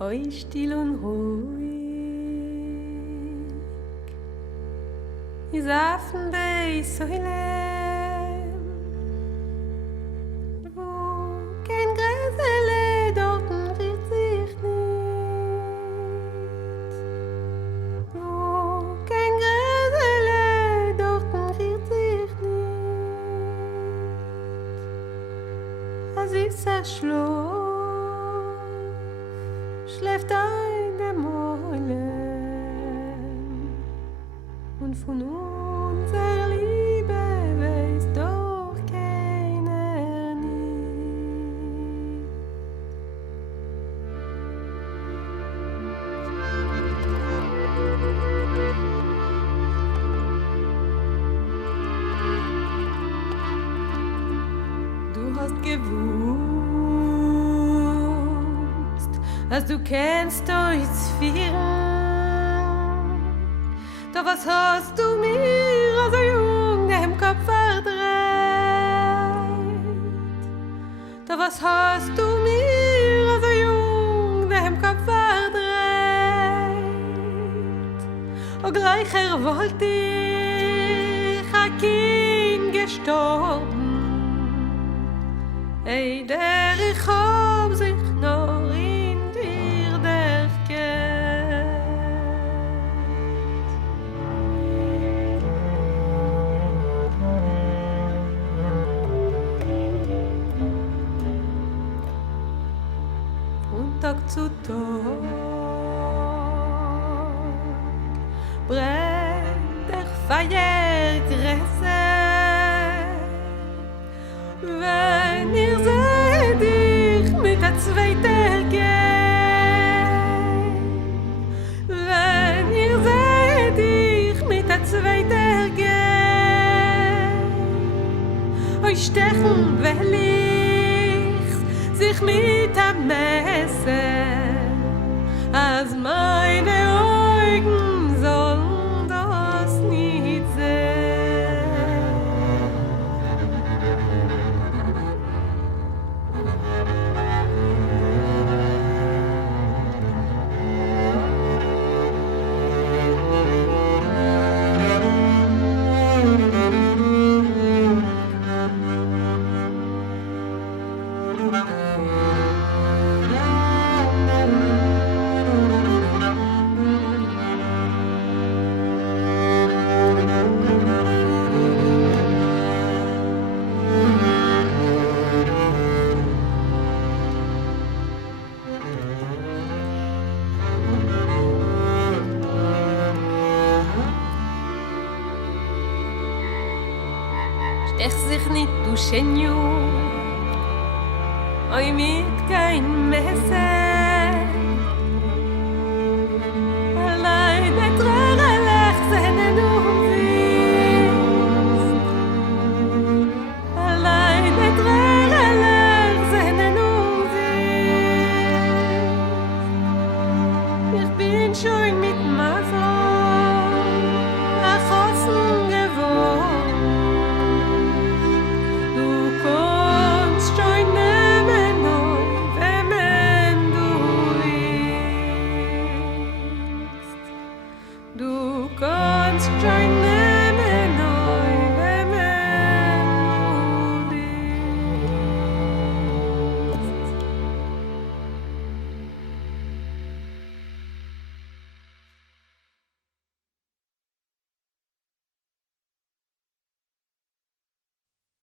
oi still und ruhig. I saßen bei Säulem, wo kein Gräsele dorten rührt sich nicht. Wo kein Gräsele dorten rührt sich nicht. Ein süßer Schlaf schläft ein der Mäulen und von unserer Liebe weiß doch keiner nie. Du hast gewusst, als du kennst uns vieren. Doch was hast du mir also jung dem Kopf verdreht? Doch was hast du mir also jung dem Kopf verdreht? Und gleich wollte ich ein Kind gestorben. Ey, der ich hab sich noch in dir erkennt. Von Tag zu Tag brennt der Feuer größer. Wenn ihr seht dich mit der zweiten gehen, wenn ihr seht dich mit der zweiten gehen, euch stechen will ich sich mit dem Messer, als meine Augen sollen das nicht sehen. Stech sich nicht, du Schenju, oi mit kein Messer. Allein der Tränenlech seinen siehst. Allein der Tränenlech seinen siehst. Ich bin schon mit Masel erschossen geworden. Du kannst schon